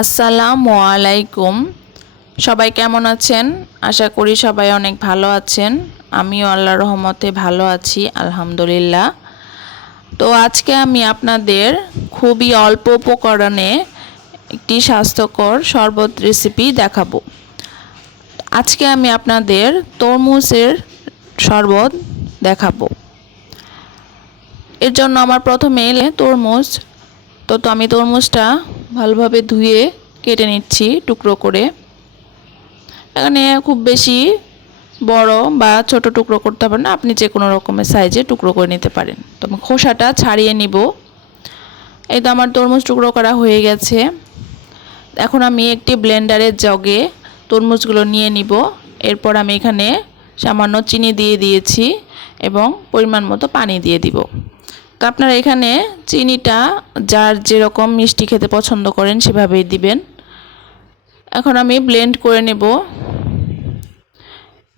আসসালামু আলাইকুম। সবাই কেমন আছেন? আশা করি সবাই অনেক ভালো আছেন। আমিও আল্লাহ রহমতে ভালো আছি, আলহামদুলিল্লাহ। তো আজকে আমি আপনাদের খুবই অল্প উপকরণে একটি স্বাস্থ্যকর শরবত রেসিপি দেখাবো। আজকে আমি আপনাদের তরমুজের শরবত দেখাবো। এর জন্য আমার প্রথমে তরমুজ, তো তো আমি তরমুজটা ভালোভাবে ধুয়ে কেটে নিচ্ছি টুকরো করে। এখানে খুব বেশি বড় বা ছোট টুকরো করতে হবে না, আপনি যে কোনো রকমের সাইজে টুকরো করে নিতে পারেন। তো আমি খোসাটা ছাড়িয়ে নিব। এই তো আমার তরমুজ টুকরো করা হয়ে গেছে। এখন আমি একটি ব্লেন্ডারের জগে তরমুজগুলো নিয়ে নিব। এরপর আমি এখানে সামান্য চিনি দিয়ে দিয়েছি এবং পরিমাণ মতো পানি দিয়ে দিব। তো আপনারা এখানে চিনিটা যার যেরকম মিষ্টি খেতে পছন্দ করেন সেভাবেই দিবেন। এখন আমি ব্লেন্ড করে নেব।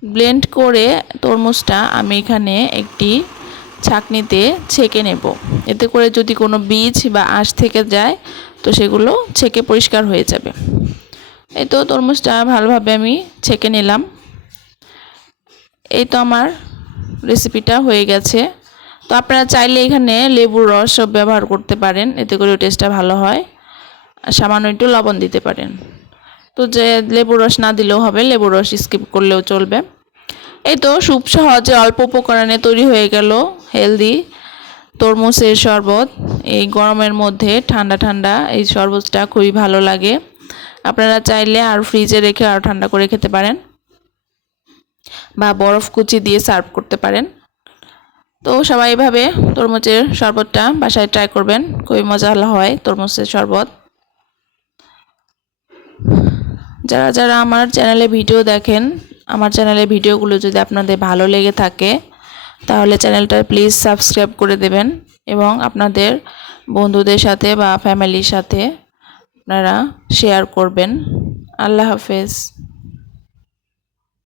ব্লেন্ড করে তরমুজটা আমি এখানে একটি ছাকনিতে ছেঁকে নেব। এতে করে যদি কোনো বীজ বা আঁশ থেকে যায়, তো সেগুলো ছেঁকে পরিষ্কার হয়ে যাবে। এই তো তরমুজটা ভালোভাবে আমি ছেঁকে নিলাম। এই তো আমার রেসিপিটা হয়ে গেছে। তো আপনারা চাইলে এখানে লেবুর রস ব্যবহার করতে পারেন, এতে করে টেস্টটা ভালো হয়। আর সামান্য একটু লবণ দিতে পারেন। তো যে লেবুর রস না দিলেও হবে, লেবুর রস স্কিপ করলেও চলবে। এই তো সুপ সহজে অল্প উপকরণে তৈরি হয়ে গেল হেলদি তরমুজের শরবত। এই গরমের মধ্যে ঠান্ডা ঠান্ডা এই শরবতটা খুবই ভালো লাগে। আপনারা চাইলে আর ফ্রিজে রেখে আরও ঠান্ডা করে খেতে পারেন। বা বরফ কুচি দিয়ে সার্ভ করতে পারেন। তো সবাই এভাবে তরমুজের শরবতটা বাসায় ট্রাই করবেন। খুবই মজা হয় তরমুজের শরবত। যারা যারা আমার চ্যানেলে ভিডিও দেখেন, আমার চ্যানেলের ভিডিওগুলো যদি আপনাদের ভালো লেগে থাকে, তাহলে চ্যানেলটা প্লিজ সাবস্ক্রাইব করে দেবেন এবং আপনাদের বন্ধুদের সাথে বা ফ্যামিলির সাথে আপনারা শেয়ার করবেন। আল্লাহ হাফেজ।